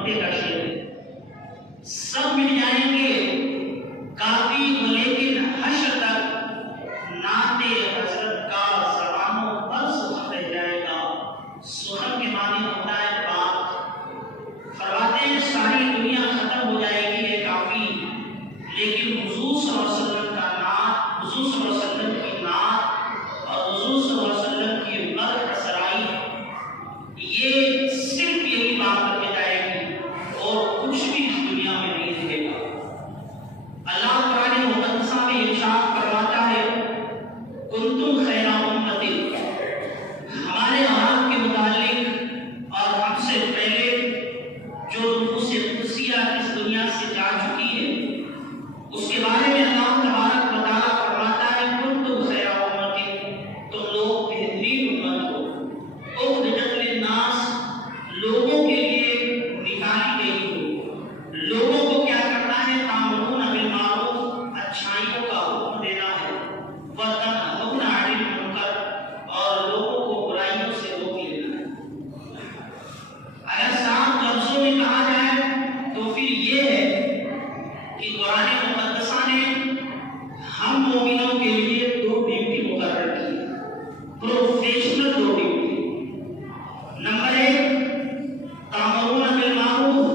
مکے کا شعر ہے، سب مل جائیں گے کافی کو لیکن حشر تک نعت حضرت کا زبانوں پر سخن رہ جائے گا۔ سخن کے معنی ہوتا ہے بات، فرماتے ہیں ساری دنیا ختم ہو جائے گی یہ کافی، لیکن حضور صلی اللہ علیہ وسلم کا نعت، حضور صلی اللہ علیہ وسلم کی نعت اور حضور صلی اللہ علیہ وسلم کی مدح سرائی، یہ صرف یہی بات رکھ جائے گی اور کچھ بھی اس دنیا میں نہیں رہے گا۔ اللہ قرآن مقدسہ میں ارشاد فرماتا ہے کنتم خیر امت، ہمارے آپ کے متعلق اور ہم سے پہلے جو نفوس قدسیہ اس دنیا سے جا چکی ہے اس کے بارے میں اللہ تبارک و تعالیٰ فرماتا ہے کنتم خیر امت، تم لوگ بہترین امت ہو، اخرجت للناس، لوگوں کے لیے نکالی گئی ہو۔ لوگوں کو کیا کرنا ہے؟ تامرون بالمعروف، اچھائیوں کا حکم دینا ہے، وتنہون عن المنکر، اور لوگوں کو برائیوں سے روک لینا ہے۔ اگر صاف لفظوں میں کہا جائے تو پھر یہ ہے کہ قرآن مقدسہ نے ہم مومنوں کے لیے دو ڈیوٹی مقرر کی ہے، پروفیشنل دو ڈیوٹی۔ نمبر ایک تامرون بالمعروف،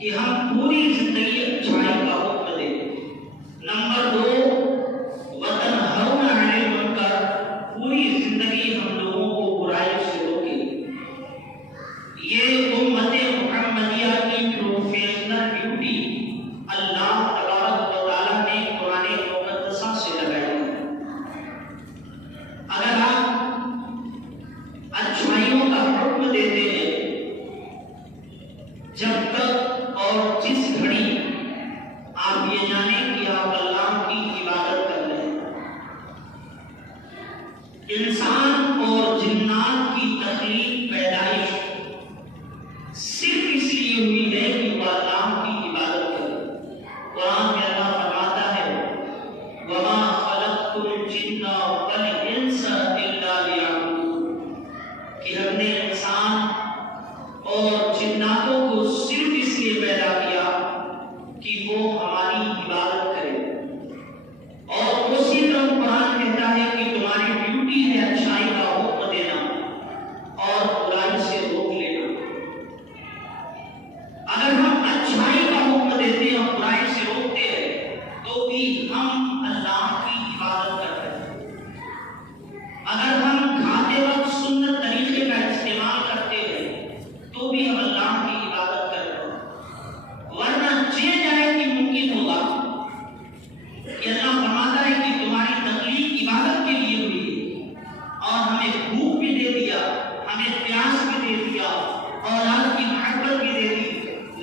کہ ہم پوری زندگی اچھائی کا حکم دیں۔ نمبر دو وتنہون عن المنکر، پوری زندگی ہم لوگوں کو برائیوں سے روکیں۔ یہ امت محمدیہ کی پروفیشنل ڈیوٹی اللہ تبارک و تعالیٰ نے قرآن مقدسہ سے لگائی ہے۔ اگر آپ اچھائیوں کا حکم دیتے ہیں، جب تک اور جس گھڑی آپ یہ جانیں کہ آپ اللہ کی عبادت کر رہے ہیں، انسان اور جنات کی تخلیق، پیدائش صرف اس لیے ہوئی ہے کہ وہ اللہ کی عبادت کرے۔ قرآن میں اللہ فرماتا ہے وَمَا خَلَقْتُ الْجِنَّ وَالْإِنسَ إِلَّا لِيَعْبُدُونِ، کہ ہم نے انسان اور جناتوں کو صرف اس لیے پیدا کیا کہ وہ ہماری عبادت کریں۔ اور اسی طرح قرآن کہتا ہے کہ تمہاری ڈیوٹی ہے اچھائی کا حکم دینا اور برائی سے روک لینا۔ اگر ہم اچھائی کا حکم دیتے ہیں اور برائی سے روکتے ہیں تو بھی ہم اللہ کی عبادت کر رہے ہیں۔ اگر ہم کھاتے وقت سنت طریقے کا استعمال کرتے ہیں تو بھی ہم اللہ کی عبادت کر رہے ہیں، ورنہ یہ جائے کہ ممکن ہوگا کہ اللہ فرماتا ہے کہ تمہاری تخلیق عبادت کے لیے ہوئی ہے، اور ہمیں بھوک بھی دے دیا، ہمیں پیاس بھی دے دیا، اولاد کی محبت بھی دے دی،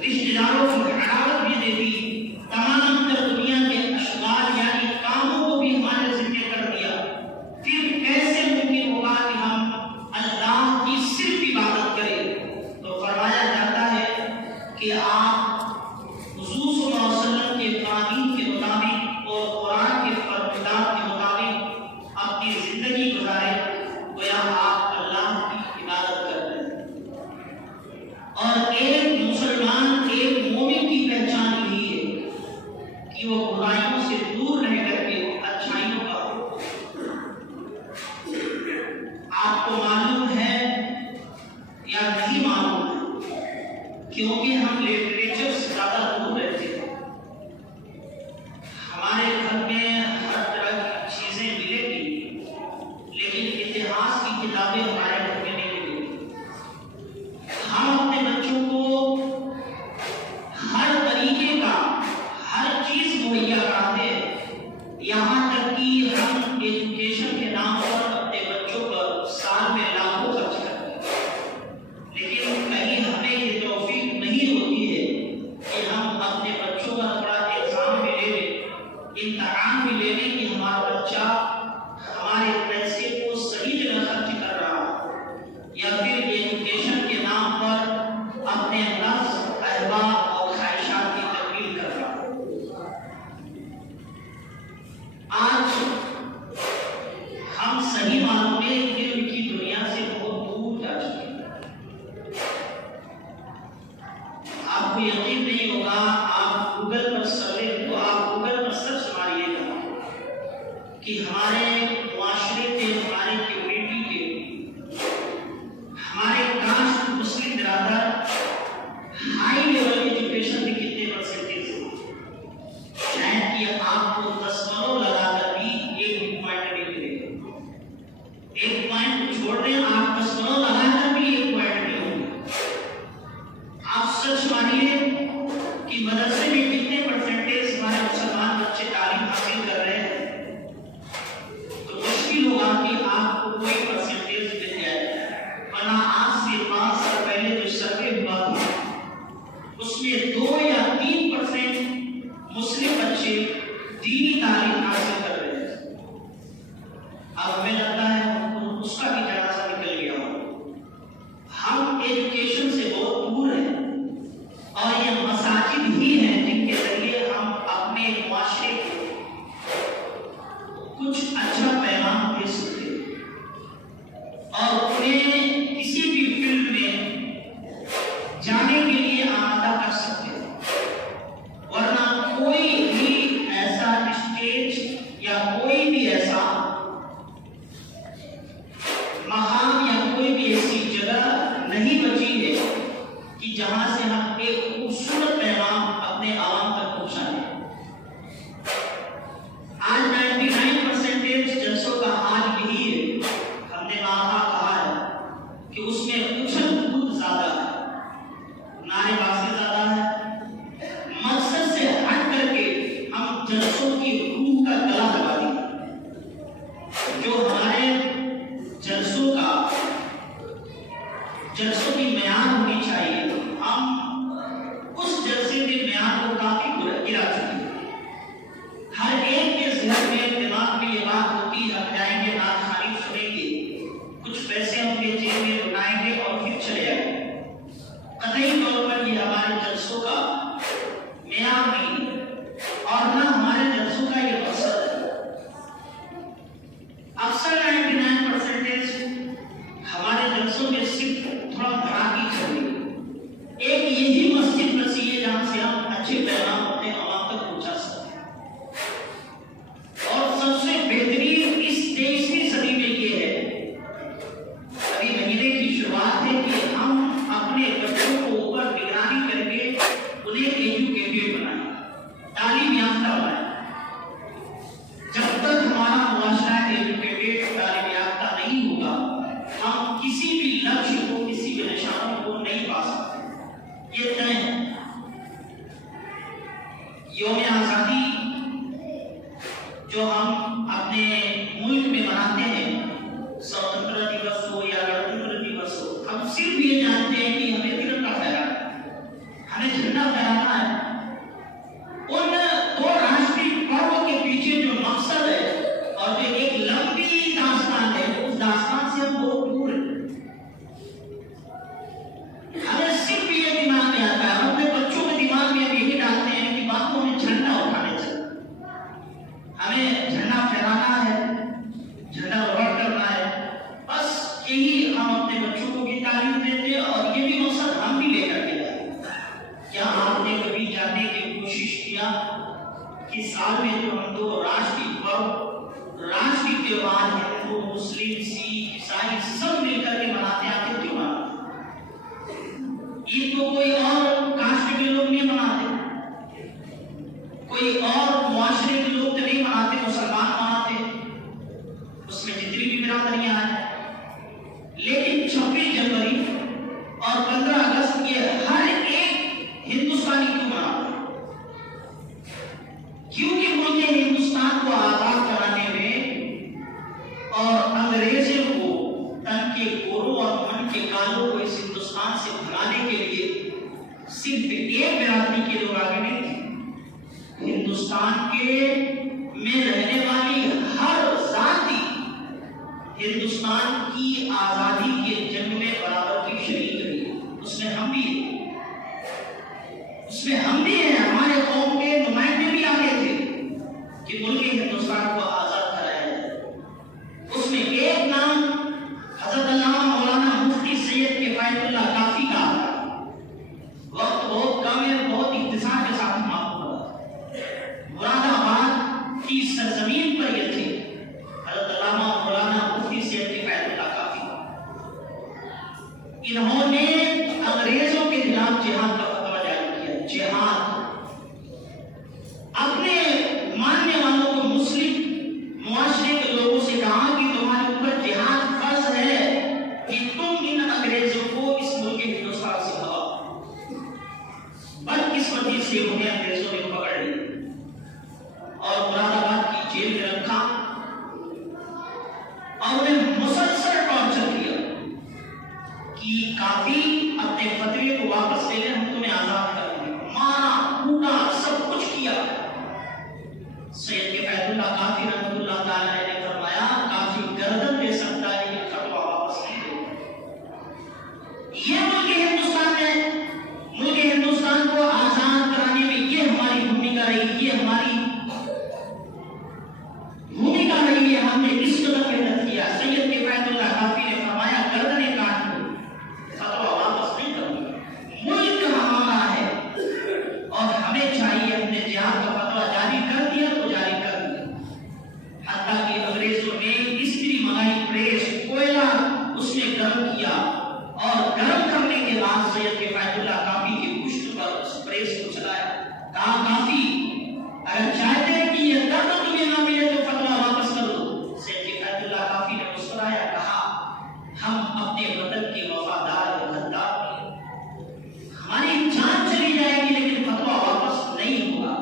رشتہ داروں کی عداوت بھی دے دی، تمام تر دنیا کے اشغال یعنی کاموں کو بھی ہمارے ذمہ کر دیا، پھر کیسے ممکن ہوگا کہ ہم اللہ کی صرف عبادت کریں؟ تو فرمایا جاتا ہے کہ آپ حضور صلی اللہ علیہ وسلم کے قوانین کے مطابق اور قرآن کے فرمودات کے مطابق اپنی زندگی گزاریں، گویا آپ اللہ کی عبادت کر رہے ہیں۔ اور ایک مسلمان، ایک مومن کی پہچان یہی ہے کہ وہ برائیوں سے دور رہ کر کے اچھائیوں کا آپ کو معلوم ہے یا نہیں معلوم ہے، کیونکہ ہم لٹریچر سے زیادہ دور رہتے ہیں۔ ہمارے گھر میں ہر طرح کی چیزیں ملے گی، لیکن اتہاس کی کتابیں ہمارے گھر میں نہیں ملیں گی۔ ہم اپنے بچوں کو ہر طریقے کا ہر چیز مہیا کراتے ہیں، یہاں تک کہ ہم ایجوکیشن کے نام پر اپنے بچوں پر سال میں لاکھوں خرچ کرتے ہیں، لیکن کہیں ہمیں یہ توفیق نہیں آپ کو یقین نہیں ہوگا، آپ گوگل پر سرچ ماریے گا کہ ہمارے معاشرے کے، ہمارے کمیونٹی کے، ہمارے کاسٹ مسلم برادر ہائی لیول ایجوکیشن میں کتنے پرسنٹیج ہیں۔ شاید کہ آپ کو 10 منوں لگا کر بھی ایک پوائنٹ نہیں ملے گا۔ ایک پوائنٹ چھوڑ دیں، آپ 10 منوں لگا کر بھی ایک پوائنٹ نہیں ہوگا۔ آپ سچ مانیے کہ مدرسے میں کتنے پرسنٹیج ہمارے مسلمان بچے تعلیم حاصل کر رہے ہیں، تو مشکل ہوگا کہ آپ کو کوئی پرسنٹیج مل جائے۔ ورنہ آج سے 5 سال پہلے جو سروے ہوا تھا اس میں 2 یا 3% مسلم بچے دینی تعلیم حاصل کر رہے ہیں۔ اب ہمیں لگتا ہے اس کا بھی جنازہ نکل گیا ہو۔ ہم ایجوکیشن سے بہت دور ہیں، اور یہ مساجد ہی ہیں جن کے ذریعے ہم اپنے معاشرے کو کچھ اچھا پیغام دے سکتے ہیں اور انہیں کسی بھی فیلڈ میں جانے کے لیے آمادہ کر سکتے ہیں۔ ورنہ کوئی بھی ایسا اسٹیج یا کوئی بھی ایسا مقام یا کوئی بھی ایسی جگہ نہیں بچی ہے کہ جہاں سے ہم ایک خوبصورت پیغام اپنے عوام تک پہنچائیں۔ آج 99% جلسوں کا حال یہی ہے، ہم نے کہا ہے کہ اس میں اچھل کود زیادہ ہے، نعرے بازی زیادہ ہے، مقصد سے ہٹ کر کے ہم جلسوں کی روح کا گلا دبا دیا۔ جو ہمارے جلسوں کی معیار ہونی چاہیے، ہم اس جلسے کے معیار کو کافی گرا چکے ہیں۔ ہر ایک کے ذہن میں، دماغ میں یہ بات ہوتی ہے، ہم جائیں گے نعت خوانی سنیں گے، کچھ پیسے ہم کے جیب میں اٹھائیں گے اور پھر چلے آئیں گے۔ قطعی طور پر یہ ہمارے جلسوں کا معیار نہیں ہے اور نہ ہمارے جلسوں کا یہ مقصد ہے۔ اکثر 99% ہمارے جلسوں میں صرف تھوڑا دھڑاکی چل رہی ہے۔ ایک یہی مسجد بسی ہے جہاں سے ہم اچھے پیغام اپنے عوام تک پہنچا سکتے ہیں۔ اور سب سے بہترین اس 23ویں صدی میں یہ ہے، ابھی مہینے کی شروعات ہے، کہ ہم اپنے بچوں کو اوپر نگرانی کر کے انہیں ایجوکیٹڈ بنائیں، تعلیم یافتہ بنائیں۔ جب تک ہمارا معاشرہ ایجوکیٹڈ، تعلیم یافتہ نہیں ہوگا، ہم کسی بھی لکش کو، کسی بھی نشانوں کو نہیں پا سکتے۔ یہ طے ہے۔ یوم آزادی جو ہم اپنے ملک میں مناتے ہیں، سوتنترتا دیوس ہو یا گنتنتر دیوس ہو، ہم صرف یہ جانتے ہیں کہ ہمیں ترنگا پھہرانا ہے، ہمیں جھنڈا پھہرانا ہے۔ ان 2 راشٹری پرو کے پیچھے جو مقصد ہے اور جو ایک لمبی داستان ہے، اس داستان سے ہم بہت دور ہیں۔ ہمیں صرف یہ دماغ میں آتا ہے، ہم اپنے بچوں کے دماغ میں یہی ڈالتے ہیں کہ باپ کو ہمیں جھنڈا اٹھانے چاہیے، ہمیں جھنڈا پھہرانا ہے، جھنڈا روڑ کرنا ہے۔ بس یہی ہم اپنے بچوں کو بھی تعلیم دیتے ہیں اور یہ بھی مقصد ہم بھی لے کر کے جاتے ہیں۔ کیا آپ نے کبھی جاننے کی کوشش کیا کہ سال میں جو ہم 2 راشٹری پرو، راشٹری تہوار، ہندو، مسلم، سکھ، عیسائی سب مل کر کے مناتے ہیں، آخر کیوں مناتے ہیں؟ عید تو کوئی اور کاسٹ کے لوگ نہیں مناتے، کوئی اور معاشرے کے لوگ تو نہیں مناتے، مسلمان مناتے، اس میں جتنی بھی برادریاں ہیں۔ لیکن 26 جنوری اور 15 اگست یہ ہر ایک ہندوستانی کیوں مناتا ہے؟ کیونکہ ملک ہندوستان کو آزاد کرانے میں اور انگریزوں کو، تن کے گوروں اور من کے کالوں کو اس ہندوستان سے بھگانے کے لیے صرف ایک برادری کے لوگ آگے نہیں تھے، ہندوستان کے میں رہنے والی ہر ذاتی ہندوستان کی آزادی کے جنگ میں برابر کی شریک رہی۔ اس میں ہم بھی ہیں، اس میں ہم بھی ہیں، ہمارے قوم کے نمائندے بھی آگے تھے کہ ملک ہندوستان کو آزاد کرایا جائے۔ اس میں ایک نام حضرت علامہ مولانا مفتی سید کفایت اللہ کافی کا وقت بہت کم ہے سے انہیں انگریزوں نے پکڑ لیا اور مراد آباد کی جیل میں رکھا اور انہیں مسلسل ٹارچر کیا کہ کافی اپنے فتوے کو واپس لے لیں، ہم تمہیں آزاد کر دیں گے، مارا کوٹا سب کچھ کیا۔ سید کفایت اللہ کافی رحمۃ اللہ تعالی نے فرمایا کافی گردن دے سکتا ہے لیکن فتویٰ واپس نہیں دے۔ یہ ملک ہندوستان ہے، ملک ہندوستان کو آزاد کرانے میں یہ ہماری بھومکا رہی، یہ ہماری بھومکا رہی ہے، ہم نے اس قدر محنت کیا۔ سید کفایت اللہ کافی نے فرمایا گردنیں کاٹ دو، فتویٰ واپس نہیں کروں۔ ملک ہمارا ہے اور ہمیں چاہیے ہم نے جہاد کا فتویٰ جاری کر دیا تو جاری کر دیا۔ حتیٰ کہ انگریزوں نے استری منگائی، پریس کوئلہ اس میں گرم کیا اور گرم کرنے کے بعد سید کفایت اللہ کافی کی پشت پر اس پریس کو چلایا، کہا کافی اگر چاہتے ہیں کہ یہ درد تمہیں نہ ملے تو فتویٰ واپس کر دو۔ سید کفایت اللہ کافی نے مسکرایا، کہا ہم اپنے وطن کے وفادار غدار ہیں، ہماری جان چلی جائے گی لیکن فتویٰ واپس نہیں ہوگا۔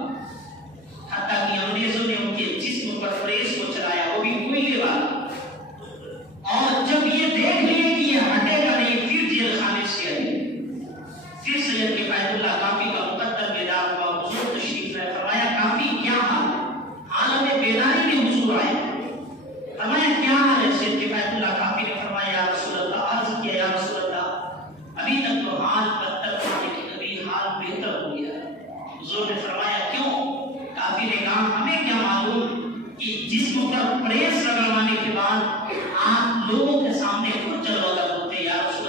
حتیٰ کہ انگریزوں نے ان کے جسم پر پریس کو چلایا، وہ بھی کوئلے والا، اور جب یہ دیکھ لیے کہ یہ ہٹے گا نہیں پھر جیل خانے سے آئے۔ پھر سید کفایت اللہ کافی کا مقدر بیدار ہوا، حضور تشریف لائے، فرمایا کافی کیا حال ہے؟ عالم بیداری میں حضور آئے، فرمایا کیا حال ہے؟ سید کفایت اللہ کافی نے فرمایا یا رسول اللہ، عرض کیا یا رسول اللہ ابھی تک تو حال بدتر تھا لیکن ابھی حال بہتر ہو گیا۔ حضور نے فرمایا کیوں؟ کافی نے کہا ہمیں کیا معلوم کہ جسم پر پریس رگڑوانے کے بعد آپ لوگوں کے سامنے خود جلوہ گر ہوتے، یا رسول